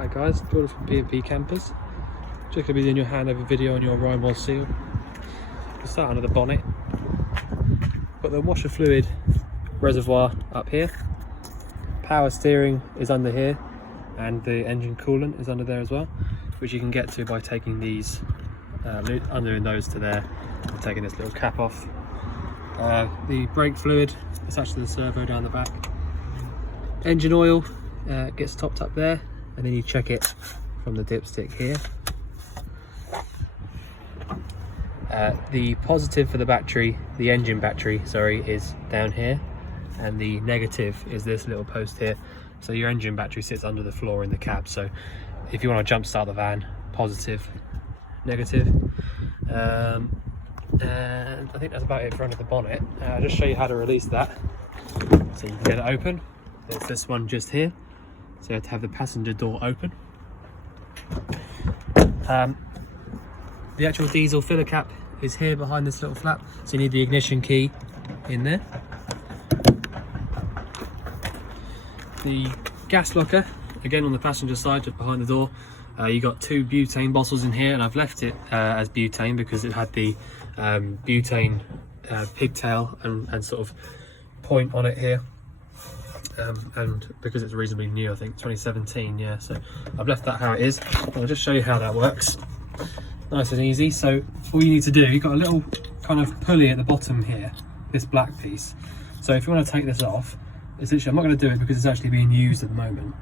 Hi guys, Jordan from B&B Campers. Just going to be doing your handover video on your Rimor Seal. We'll start under the bonnet. Got the washer fluid reservoir up here. Power steering is under here, and the engine coolant is under there as well, which you can get to by taking these, undoing those to there, and taking this little cap off. The brake fluid is attached to the servo down the back. Engine oil gets topped up there, and then you check it from the dipstick here. The positive for the battery, the engine battery, sorry, is down here, and the negative is this little post here. So your engine battery sits under the floor in the cab. So if you want to jump start the van, positive, negative. And I think that's about it for under the bonnet. I'll just show you how to release that. So you can get it open. There's this one just here. So you have to have the passenger door open. The actual diesel filler cap is here behind this little flap. So you need the ignition key in there. The gas locker, again on the passenger side, just behind the door. You got 2 butane bottles in here, and I've left it as butane because it had the butane pigtail and sort of point on it here. And because it's reasonably new, I think 2017, yeah, so I've left that how it is. I'll just show you how that works. Nice and easy. So all you need to do, you've got a little kind of pulley at the bottom here, this black piece. So if you want to take this off, essentially, I'm not going to do it because it's actually being used at the moment,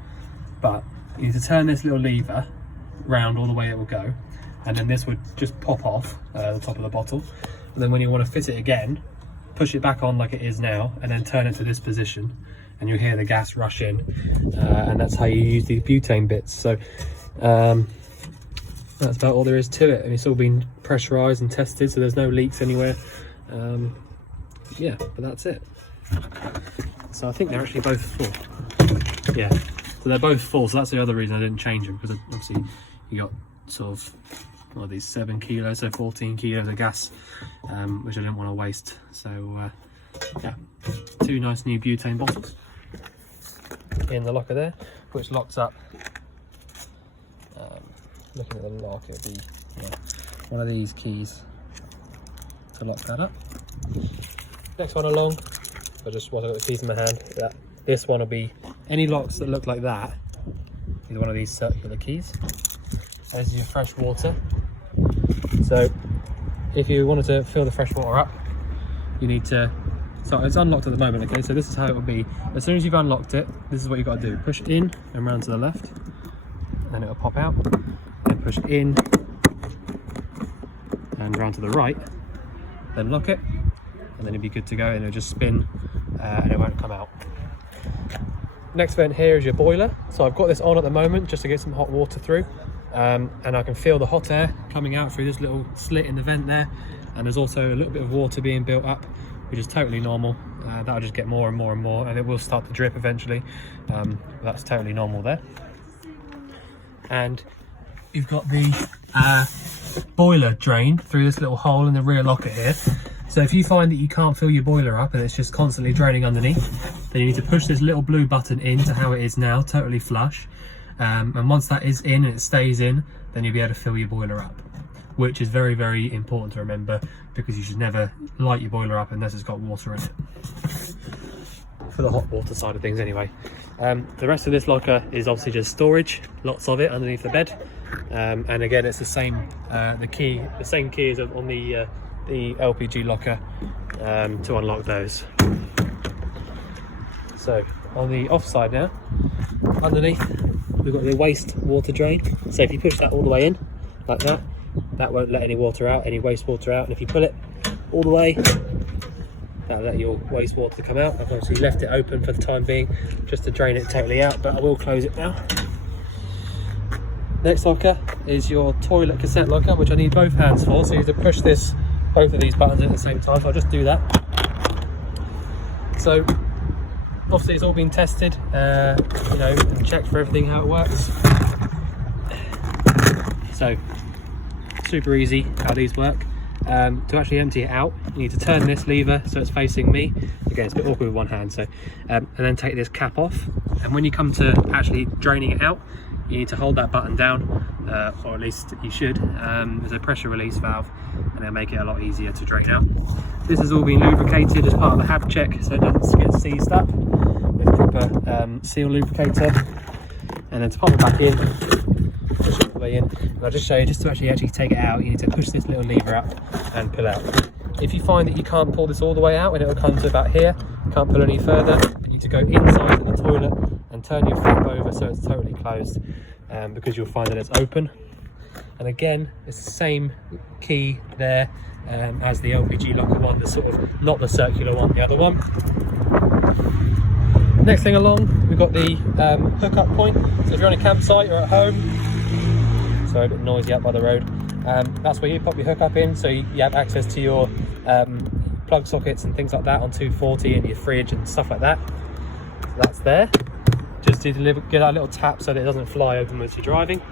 but you need to turn this little lever round all the way it will go, and then this would just pop off the top of the bottle. And then when you want to fit it again, push it back on like it is now, and then turn it to this position, and you'll hear the gas rush in, and that's how you use the butane bits. So that's about all there is to it, and it's all been pressurized and tested, so there's no leaks anywhere. Yeah, but that's it. So I think they're actually both full. Yeah, so they're both full, so that's the other reason I didn't change them, because obviously you got sort of, what are these, 7 kilos, so 14 kilos of gas, which I didn't want to waste. So yeah, 2 nice new butane bottles in the locker there, which locks up. Looking at the lock, it would be one of these keys to lock that up. Next one along, I just want to got the keys in my hand. This one will be any locks that look like that. Is one of these circular keys. There's your fresh water. So if you wanted to fill the fresh water up, you need to. So it's unlocked at the moment. Okay, so this is how it will be. As soon as you've unlocked it, this is what you've got to do: push in and round to the left, and it'll pop out. Then push in and round to the right, then lock it, and then it'll be good to go, and it'll just spin and it won't come out. Next vent here is your boiler. So I've got this on at the moment just to get some hot water through, and I can feel the hot air coming out through this little slit in the vent there, and there's also a little bit of water being built up, which is totally normal. That'll just get more and more and more, and it will start to drip eventually. That's totally normal there. And you've got the boiler drain through this little hole in the rear locker here. So if you find that you can't fill your boiler up and it's just constantly draining underneath, then you need to push this little blue button into how it is now, totally flush. And once that is in and it stays in, then you'll be able to fill your boiler up, which is very, very important to remember, because you should never light your boiler up unless it's got water in it. For the hot water side of things anyway. The rest of this locker is obviously just storage, lots of it underneath the bed. And again, it's the same, the same key as on the LPG locker to unlock those. So on the off side now, underneath, we've got the waste water drain. So if you push that all the way in, like that, that won't let any water out, any wastewater out. And if you pull it all the way, that'll let your wastewater come out. I've obviously left it open for the time being, just to drain it totally out, but I will close it now. Next locker is your toilet cassette locker, which I need both hands for, so you have to push both of these buttons at the same time, so I'll just do that. So obviously it's all been tested, and checked for everything, how it works. So super easy how these work. To actually empty it out, you need to turn this lever so it's facing me. Again, it's a bit awkward with one hand, so and then take this cap off, and when you come to actually draining it out, you need to hold that button down, or at least you should. There's a pressure release valve, and it'll make it a lot easier to drain out. This has all been lubricated as part of the hab check, so it doesn't get seized up with proper seal lubricator. And then to pop it back in, push it all the way in. And I'll just show you, just to actually take it out, you need to push this little lever up and pull out. If you find that you can't pull this all the way out and it'll come to about here, you can't pull any further, you need to go inside the toilet and turn your flap over so it's totally closed, because you'll find that it's open. And again, it's the same key there as the LPG locker one, the sort of, not the circular one, the other one. Next thing along, we've got the hookup point. So if you're on a campsite or at home, sorry, a bit noisy out by the road, that's where you pop your hookup in, so you have access to your plug sockets and things like that on 240 and your fridge and stuff like that. So that's there. Just to get that little tap so that it doesn't fly open as you're driving.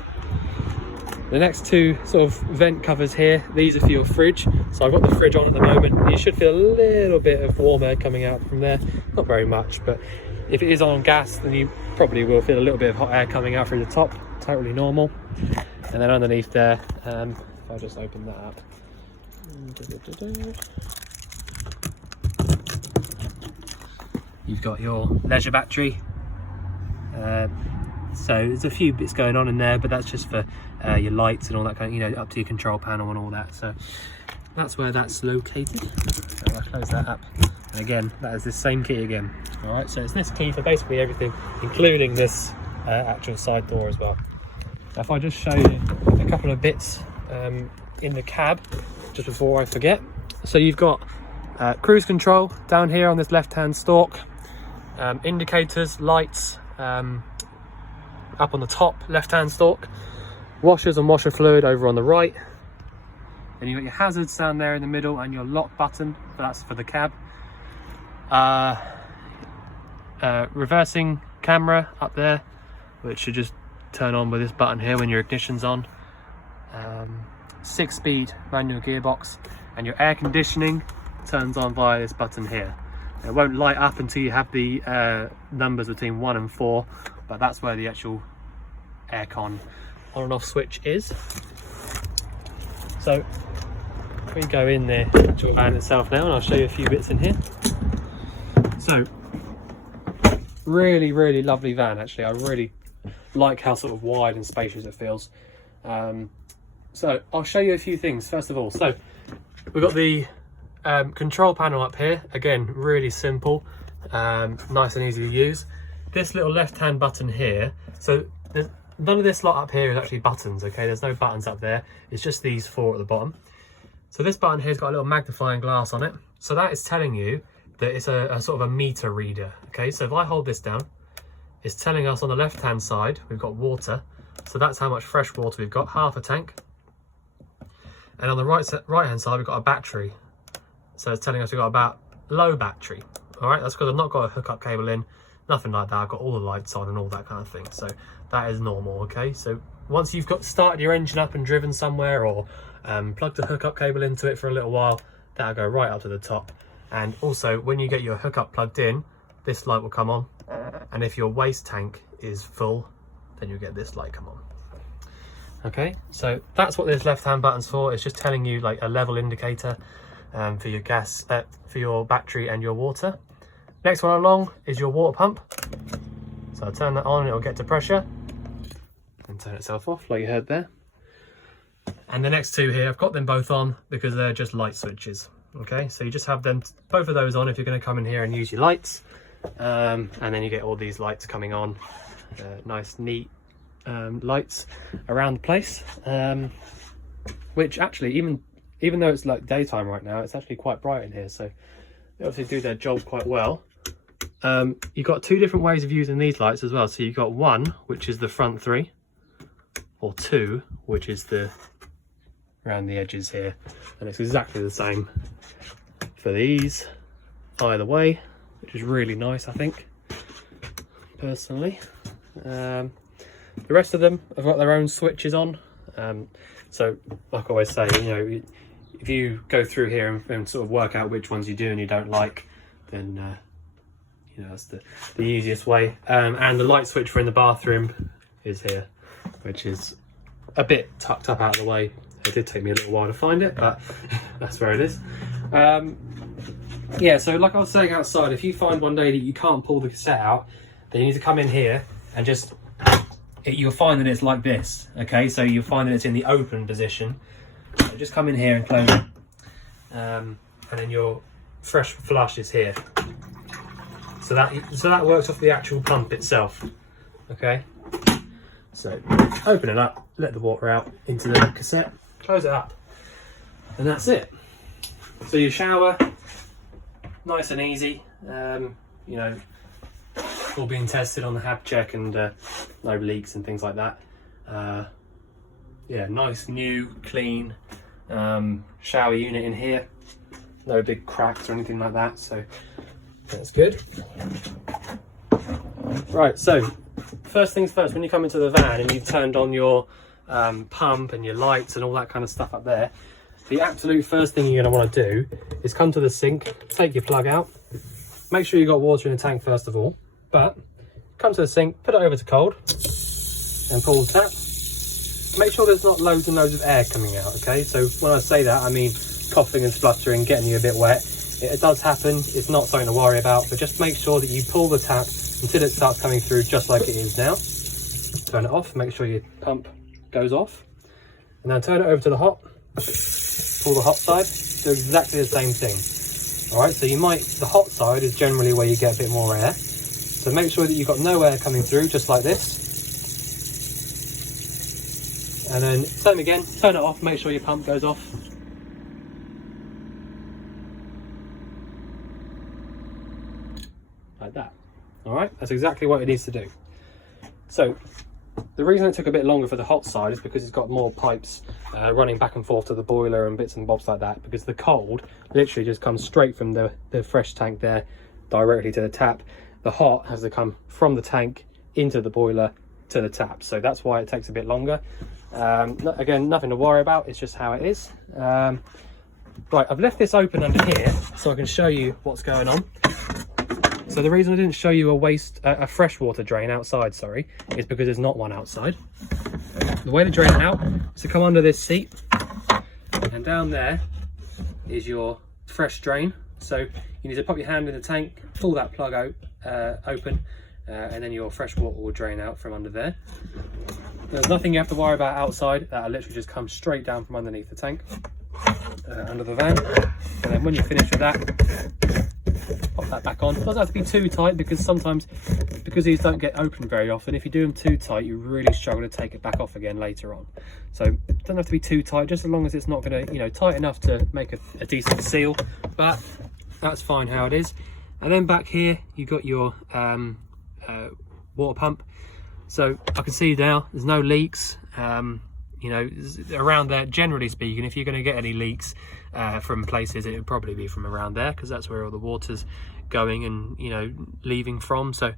The next two sort of vent covers here, these are for your fridge. So I've got the fridge on at the moment. You should feel a little bit of warm air coming out from there, not very much, but if it is on gas, then you probably will feel a little bit of hot air coming out through the top, totally normal. And then underneath there, if I just open that up, you've got your leisure battery. So there's a few bits going on in there, but that's just for your lights and all that kind of, you know, up to your control panel and all that. So that's where that's located. So I'll close that up. And again, that is the same key again. All right, so it's this key for basically everything, including this actual side door as well. Now, if I just show you a couple of bits in the cab, just before I forget. So you've got cruise control down here on this left-hand stalk, indicators, lights, up on the top left-hand stalk, washers and washer fluid over on the right. Then you've got your hazards down there in the middle and your lock button, that's for the cab. Reversing camera up there, which should just turn on with this button here when your ignition's on. 6-speed manual gearbox, and your air conditioning turns on via this button here. It won't light up until you have the numbers between 1 and 4, but that's where the actual aircon on and off switch is. So if we go in the actual van itself now, and I'll show you a few bits in here. So really lovely van, actually. I really like how sort of wide and spacious it feels. So I'll show you a few things first of all. So we've got the control panel up here, again really simple, nice and easy to use. This little left hand button here, so none of this lot up here is actually buttons, okay? There's no buttons up there, it's just these 4 at the bottom. So this button here's got a little magnifying glass on it, so that is telling you that it's a sort of a meter reader, okay? So if I hold this down, it's telling us on the left hand side we've got water, so that's how much fresh water we've got, half a tank. And on the right hand side we've got a battery, so it's telling us we've got about low battery. All right, that's because I've not got a hookup cable in, nothing like that. I've got all the lights on and all that kind of thing, so that is normal. Okay, so once you've started your engine up and driven somewhere, or plugged a hookup cable into it for a little while, that'll go right up to the top. And also when you get your hookup plugged in, this light will come on, and if your waste tank is full, then you'll get this light come on. Okay, so that's what this left hand button's for. It's just telling you like a level indicator for your gas, for your battery and your water. Next one along is your water pump. So I'll turn that on, it'll get to pressure and turn itself off like you heard there. And the next two here, I've got them both on because they're just light switches. Okay, so you just have them, both of those on if you're going to come in here and use your lights. And then you get all these lights coming on, nice neat lights around the place, which actually even though it's like daytime right now, it's actually quite bright in here, so they obviously do their job quite well. You've got 2 different ways of using these lights as well. So you've got 1, which is the front 3, or 2, which is the around the edges here, and it's exactly the same for these either way, which is really nice, I think, personally. The rest of them have got their own switches on, so like I always say, you know, if you go through here and sort of work out which ones you do and you don't like, then you know, that's the easiest way. And the light switch for in the bathroom is here. which is a bit tucked up out of the way. It did take me a little while to find it, but that's where it is. Yeah, so like I was saying outside, if you find one day that you can't pull the cassette out, then you need to come in here and just, you'll find that it's like this, okay? So you'll find that it's in the open position. So just come in here and close it. And then your fresh flush is here. So that works off the actual pump itself, okay? So open it up, let the water out into the cassette, close it up, and that's it. So your shower, nice and easy, you know, all being tested on the hab check and no leaks and things like that. Yeah, nice new clean shower unit in here, no big cracks or anything like that, so that's good. Right, so first things first, when you come into the van and you've turned on your pump and your lights and all that kind of stuff up there, the absolute first thing you're going to want to do is come to the sink, take your plug out, make sure you've got water in the tank first of all, but come to the sink, put it over to cold and pull the tap. Make sure there's not loads and loads of air coming out, okay? So when I say that, I mean coughing and spluttering, getting you a bit wet. It does happen, it's not something to worry about, but just make sure that you pull the tap until it starts coming through just like it is now. Turn it off, make sure your pump goes off, and then turn it over to the hot, pull the hot side, do exactly the same thing. All right, so the hot side is generally where you get a bit more air, so make sure that you've got no air coming through, just like this. And then same again, turn it off, make sure your pump goes off. Like that. All right, that's exactly what it needs to do. So the reason it took a bit longer for the hot side is because it's got more pipes running back and forth to the boiler and bits and bobs like that, because the cold literally just comes straight from the fresh tank there directly to the tap. The hot has to come from the tank into the boiler to the tap, so that's why it takes a bit longer. Again, nothing to worry about, it's just how it is. Right, I've left this open under here so I can show you what's going on. So the reason I didn't show you a freshwater drain outside, sorry, is because there's not one outside. The way to drain it out is to come under this seat, and down there is your fresh drain. So you need to pop your hand in the tank, pull that plug out, open, and then your fresh water will drain out from under there. There's nothing you have to worry about outside. That'll literally just come straight down from underneath the tank, under the van. And then when you finish with that, pop that back on. It doesn't have to be too tight, because sometimes, because these don't get open very often, if you do them too tight, you really struggle to take it back off again later on. So it doesn't have to be too tight, just as long as it's not going to, you know, tight enough to make a decent seal. But that's fine how it is. And then back here, you've got your water pump. So I can see now there's no leaks. You know, around there, generally speaking, if you're going to get any leaks from places, it would probably be from around there, because that's where all the water's going and, you know, leaving from. So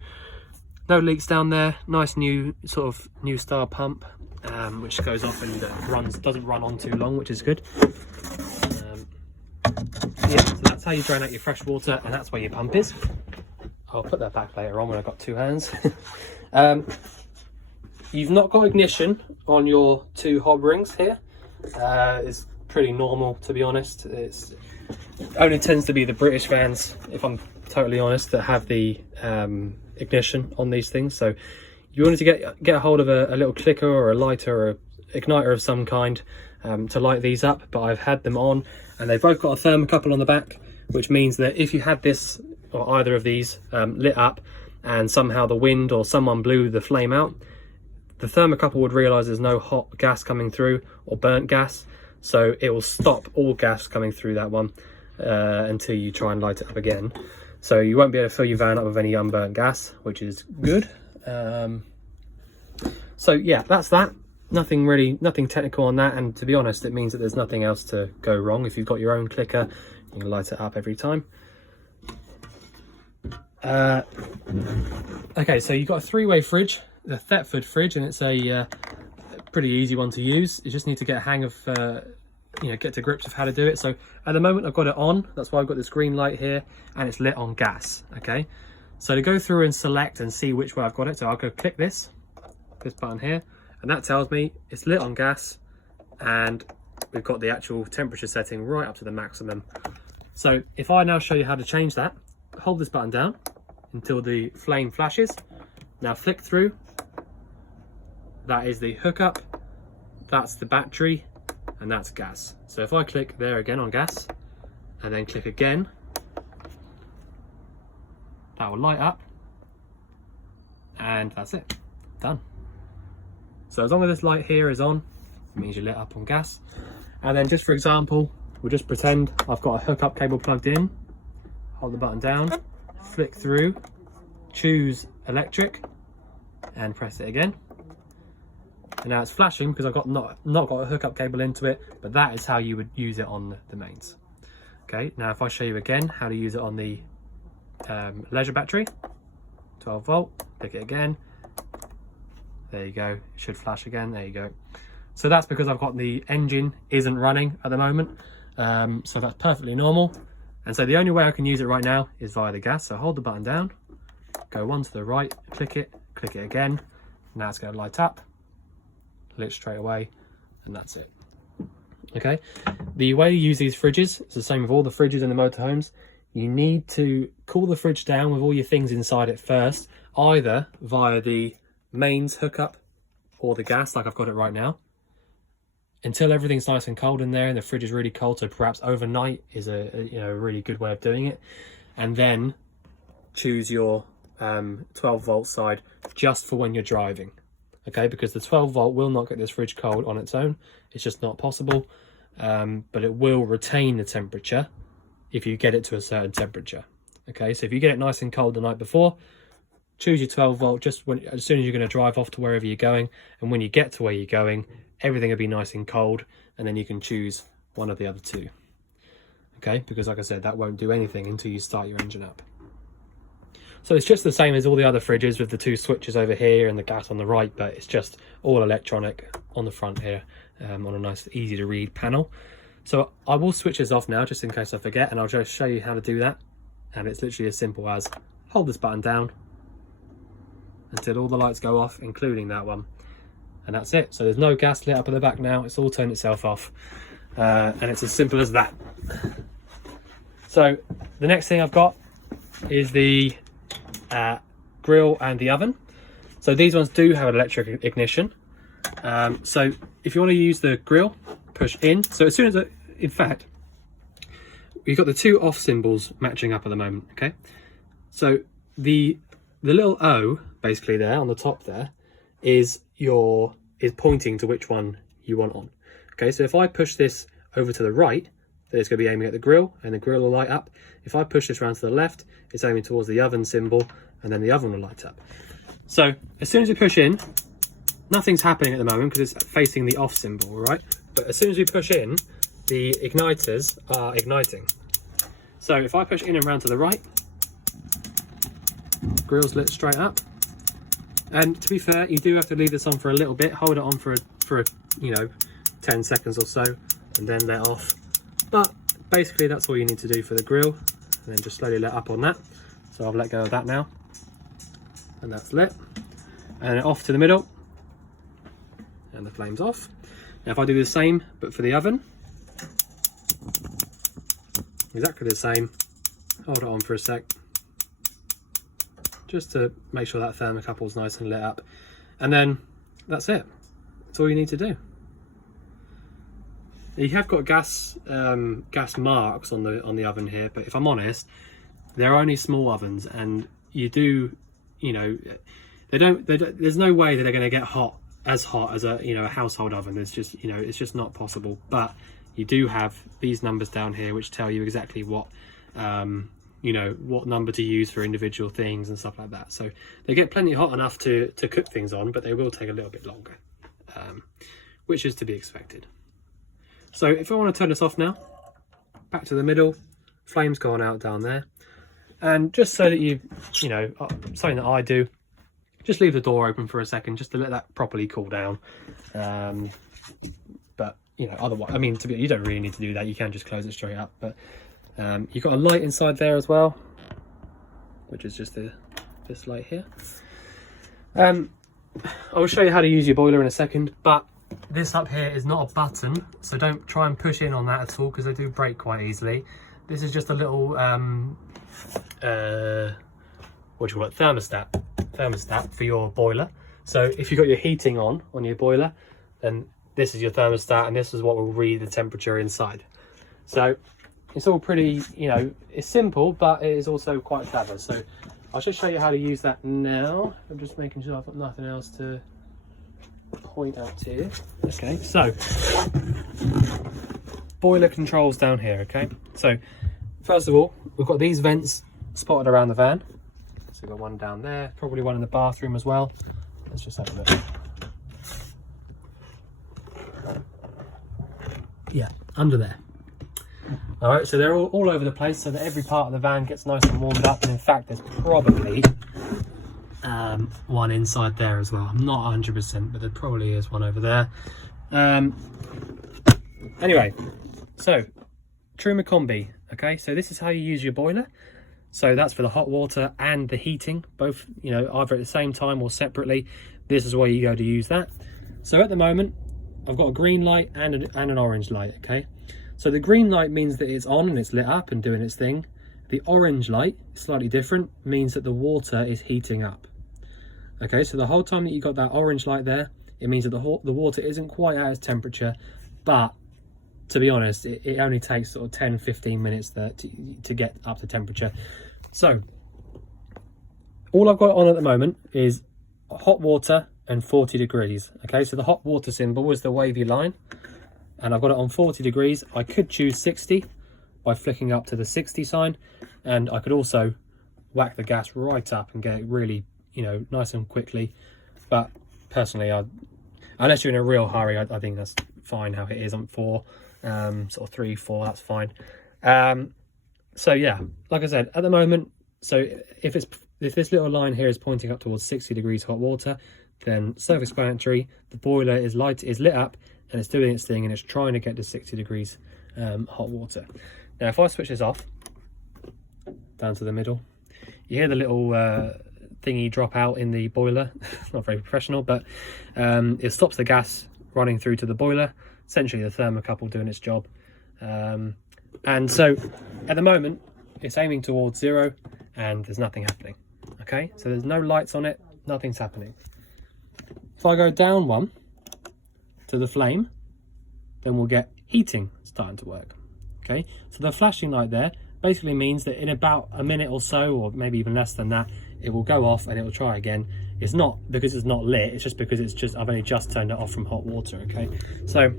no leaks down there. Nice new sort of new style pump, which goes off and doesn't run on too long, which is good. Yeah, so that's how you drain out your fresh water, and that's where your pump is. I'll put that back later on when I've got two hands. You've not got ignition on your two hob rings here. It's pretty normal, to be honest. It only tends to be the British vans, if I'm totally honest, that have the ignition on these things. So you wanted to get a hold of a little clicker or a lighter or an igniter of some kind to light these up, but I've had them on, and they've both got a thermocouple on the back, which means that if you had this or either of these lit up and somehow the wind or someone blew the flame out, the thermocouple would realise there's no hot gas coming through or burnt gas, so it will stop all gas coming through that one until you try and light it up again. So you won't be able to fill your van up with any unburnt gas, which is good. So yeah, that's that. Nothing technical on that, and to be honest, it means that there's nothing else to go wrong. If you've got your own clicker, you can light it up every time. Okay, so you've got a three-way fridge, the Thetford fridge, and it's a pretty easy one to use. You just need to get a hang of, you know, get to grips with how to do it. So at the moment I've got it on, that's why I've got this green light here, and it's lit on gas. Okay, so to go through and select and see which way I've got it, so I'll go click this button here, and that tells me it's lit on gas and we've got the actual temperature setting right up to the maximum. So if I now show you how to change that, hold this button down until the flame flashes. Now flick through. That is the hookup, that's the battery, and that's gas. So if I click there again on gas, and then click again, that will light up, and that's it, done. So as long as this light here is on, it means you're lit up on gas. And then just for example, we'll just pretend I've got a hookup cable plugged in, hold the button down, flick through, choose electric, and press it again. And now it's flashing because I've got not got a hookup cable into it, but that is how you would use it on the mains. Okay, now if I show you again how to use it on the leisure battery, 12 volt, click it again, there you go, it should flash again, there you go. So that's because I've got the engine isn't running at the moment, so that's perfectly normal. And so the only way I can use it right now is via the gas. So hold the button down, go one to the right, click it again, now it's going to light up, lit straight away, and that's it. Okay, the way you use these fridges is the same with all the fridges in the motorhomes. You need to cool the fridge down with all your things inside it first, either via the mains hookup or the gas, like I've got it right now, until everything's nice and cold in there and the fridge is really cold. So perhaps overnight is a really good way of doing it. And then choose your 12 volt side just for when you're driving. Okay, because the 12 volt will not get this fridge cold on its own. It's just not possible. But it will retain the temperature if you get it to a certain temperature. Okay, so if you get it nice and cold the night before, choose your 12 volt just as soon as you're going to drive off to wherever you're going. And when you get to where you're going, everything will be nice and cold, and then you can choose one of the other two. Okay, because like I said, that won't do anything until you start your engine up. So it's just the same as all the other fridges with the two switches over here and the gas on the right, but it's just all electronic on the front here, on a nice easy to read panel. So I will switch this off now just in case I forget, and I'll just show you how to do that. And it's literally as simple as hold this button down until all the lights go off, including that one, and that's it. So there's no gas lit up at the back now, it's all turned itself off, and it's as simple as that. So the next thing I've got is the grill and the oven. So these ones do have an electric ignition. So if you want to use the grill, push in. So as soon as in fact, you've got the two off symbols matching up at the moment. Okay, so the little O basically there on the top there is pointing to which one you want on. Okay, so if I push this over to the right, then it's going to be aiming at the grill, and the grill will light up. If I push this around to the left, it's aiming towards the oven symbol, and then the oven will light up. So as soon as we push in, nothing's happening at the moment because it's facing the off symbol, all right? But as soon as we push in, the igniters are igniting. So if I push in and round to the right, grill's lit straight up. And to be fair, you do have to leave this on for a little bit. Hold it on for 10 seconds or so, and then let off. But basically that's all you need to do for the grill, and then just slowly let up on that. So I've let go of that now, and that's lit. And off to the middle, and the flame's off. Now if I do the same but for the oven, exactly the same, hold it on for a sec, just to make sure that thermocouple's nice and lit up, and then that's it. That's all you need to do. You have got gas marks on the oven here, but if I'm honest, they're only small ovens, and there's no way that they're going to get hot as a household oven. There's just it's just not possible. But you do have these numbers down here which tell you exactly what what number to use for individual things and stuff like that. So they get plenty hot enough to cook things on, but they will take a little bit longer, which is to be expected. So if I want to turn this off now, back to the middle, flames going out down there, and just so that something that I do, just leave the door open for a second just to let that properly cool down. But otherwise, I mean, you don't really need to do that. You can just close it straight up. But you've got a light inside there as well, which is just this light here. I'll show you how to use your boiler in a second, but this up here is not a button, so don't try and push in on that at all because they do break quite easily. This is just a little what do you call it, thermostat for your boiler. So if you've got your heating on your boiler, then this is your thermostat, and this is what will read the temperature inside. So it's all pretty, you know, it's simple, but it is also quite clever. So I'll just show you how to use that now. I'm just making sure I've got nothing else to point out to you. Okay, so boiler controls down here. Okay, so first of all, we've got these vents spotted around the van. So we've got one down there, probably one in the bathroom as well. Let's just have a look. Yeah, under there. All right, so they're all over the place, so that every part of the van gets nice and warmed up. And in fact, there's probably one inside there as well. I'm not 100%, but there probably is one over there. Anyway, so Rimor Combi. Okay, so this is how you use your boiler. So that's for the hot water and the heating, both, you know, either at the same time or separately. This is where you go to use that. So at the moment, I've got a green light and an orange light. Okay, so the green light means that it's on and it's lit up and doing its thing. The orange light, slightly different, means that the water is heating up. Okay, so the whole time that you've got that orange light there, it means that the water isn't quite at its temperature, but to be honest, it only takes sort of 10-15 minutes to get up to temperature. So all I've got on at the moment is hot water and 40 degrees. Okay, so the hot water symbol is the wavy line, and I've got it on 40 degrees. I could choose 60 by flicking up to the 60 sign, and I could also whack the gas right up and get it really, you know, nice and quickly. But personally, unless you're in a real hurry, I think that's fine how it is on 4, sort of 3, 4, that's fine. So yeah, like I said, at the moment, so if this little line here is pointing up towards 60 degrees hot water, then self-explanatory, the boiler is lit up and it's doing its thing and it's trying to get to 60 degrees hot water. Now if I switch this off down to the middle, you hear the little thingy drop out in the boiler. Not very professional, but it stops the gas running through to the boiler, essentially the thermocouple doing its job. And so at the moment it's aiming towards 0 and there's nothing happening. Okay, so there's no lights on it, nothing's happening. If I go down one to the flame, then we'll get heating starting to work. Okay, so the flashing light there basically means that in about a minute or so, or maybe even less than that, it will go off and it will try again. It's not because it's not lit, it's just because I've only just turned it off from hot water. Okay, so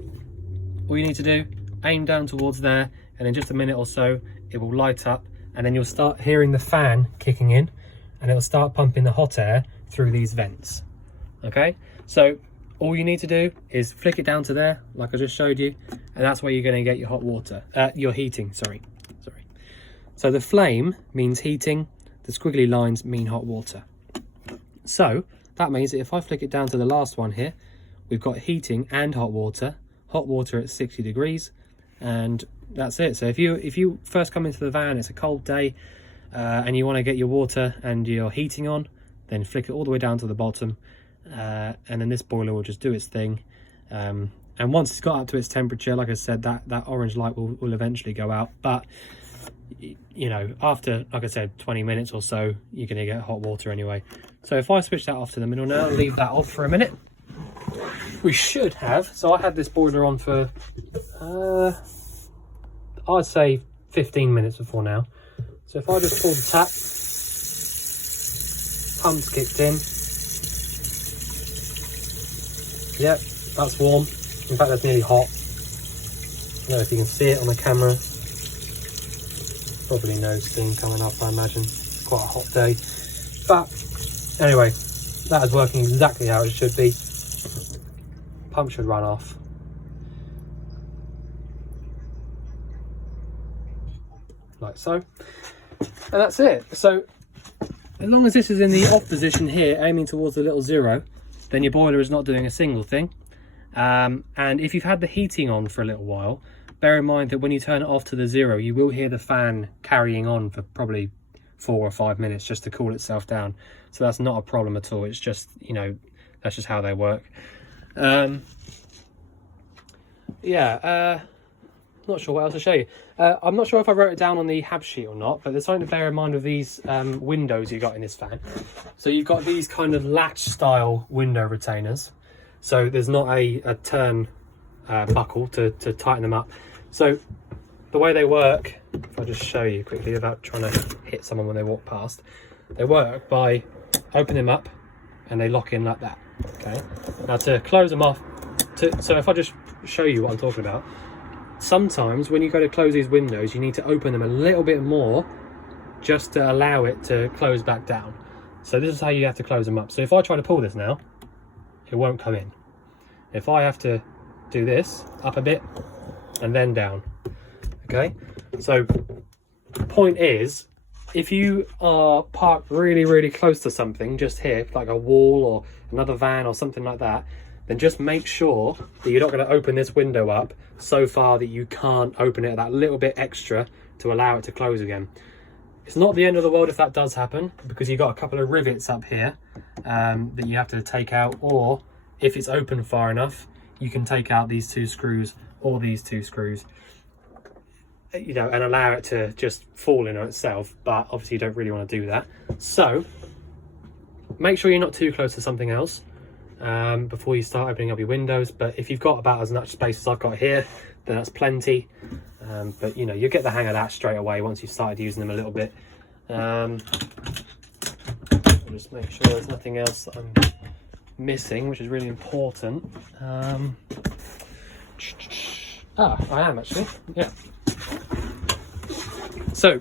all you need to do, aim down towards there, and in just a minute or so it will light up, and then you'll start hearing the fan kicking in and it'll start pumping the hot air through these vents. Okay, so all you need to do is flick it down to there like I just showed you, and that's where you're going to get your hot water, your heating, sorry. So the flame means heating, the squiggly lines mean hot water. So that means that if I flick it down to the last one here, we've got heating and hot water at 60 degrees, and that's it. So if you first come into the van, it's a cold day, and you want to get your water and your heating on, then flick it all the way down to the bottom, and then this boiler will just do its thing. And once it's got up to its temperature, like I said, that orange light will eventually go out. But you know, after, like I said, 20 minutes or so, you're going to get hot water anyway. So if I switch that off to the middle now, leave that off for a minute, we should have, so I had this boiler on for I'd say 15 minutes before now. So if I just pull the tap, pump's kicked in. Yep, that's warm. In fact, that's nearly hot. I don't know if you can see it on the camera. Probably no steam coming up, I imagine. It's quite a hot day. But anyway, that is working exactly how it should be. Pump should run off. Like so. And that's it. So as long as this is in the off position here, aiming towards the little 0, then your boiler is not doing a single thing. And if you've had the heating on for a little while, bear in mind that when you turn it off to the 0, you will hear the fan carrying on for probably 4 or 5 minutes just to cool itself down. So that's not a problem at all. It's just, you know, that's just how they work. Not sure what else to show you. I'm not sure if I wrote it down on the hab sheet or not, but there's something to bear in mind with these windows you got in this fan. So you've got these kind of latch style window retainers. So there's not a turn buckle to tighten them up. So the way they work, if I just show you quickly without trying to hit someone when they walk past, they work by opening them up and they lock in like that. Okay. Now to close them off, so if I just show you what I'm talking about, sometimes when you go to close these windows, you need to open them a little bit more just to allow it to close back down. So this is how you have to close them up. So if I try to pull this now, it won't come in. If I have to do this up a bit and then down. Okay, so the point is, if you are parked really close to something just here, like a wall or another van or something like that, then just make sure that you're not going to open this window up so far that you can't open it that little bit extra to allow it to close again. It's not the end of the world if that does happen, because you've got a couple of rivets up here that you have to take out, or if it's open far enough, you can take out these 2 screws or these 2 screws, you know, and allow it to just fall in on itself. But obviously you don't really want to do that. So make sure you're not too close to something else before you start opening up your windows. But if you've got about as much space as I've got here, then that's plenty. But you know, you'll get the hang of that straight away once you've started using them a little bit. I'll just make sure there's nothing else that I'm missing, which is really important. I am actually, yeah. So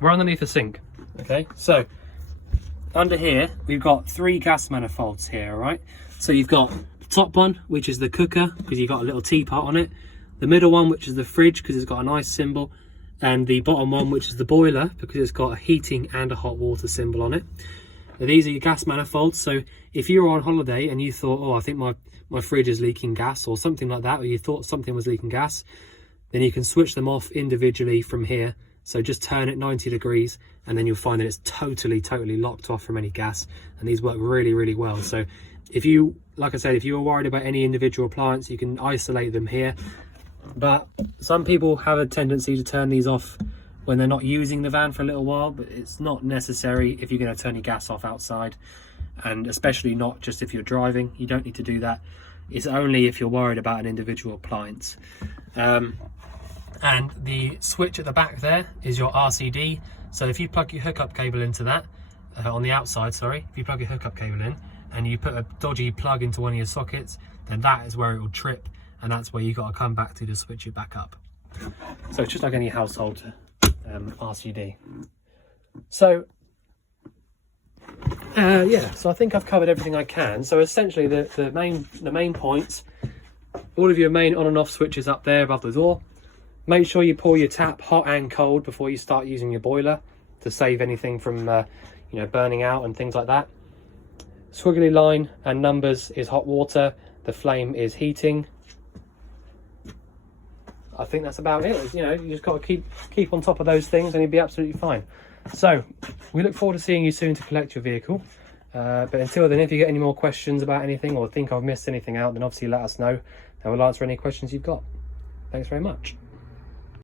we're underneath the sink. Okay, so under here we've got 3 gas manifolds here. All right, so you've got the top one, which is the cooker, because you've got a little teapot on it, the middle one, which is the fridge, because it's got a nice symbol, and the bottom one, which is the boiler, because it's got a heating and a hot water symbol on it. Now, these are your gas manifolds. So if you were on holiday and you thought, oh, I think my fridge is leaking gas or something like that, or you thought something was leaking gas, then you can switch them off individually from here. So just turn it 90 degrees and then you'll find that it's totally locked off from any gas, and these work really well. So if you, like I said, if you were worried about any individual appliance, you can isolate them here. But some people have a tendency to turn these off when they're not using the van for a little while, but it's not necessary if you're going to turn your gas off outside, and especially not just if you're driving. You don't need to do that. It's only if you're worried about an individual appliance. And the switch at the back there is your RCD. So if you plug your hookup cable into that, on the outside, sorry, if you plug your hookup cable in and you put a dodgy plug into one of your sockets, then that is where it will trip, and that's where you got to come back to switch it back up. So it's just like any household RCD. So yeah, so I think I've covered everything I can. So essentially the main points, all of your main on and off switches up there above the door. Make sure you pour your tap hot and cold before you start using your boiler to save anything from you know, burning out and things like that. Squiggly line and numbers is hot water, the flame is heating. I think that's about it. You know, you just got to keep on top of those things and you'll be absolutely fine. So we look forward to seeing you soon to collect your vehicle. But until then, if you get any more questions about anything or think I've missed anything out, then obviously let us know and we'll answer any questions you've got. Thanks very much.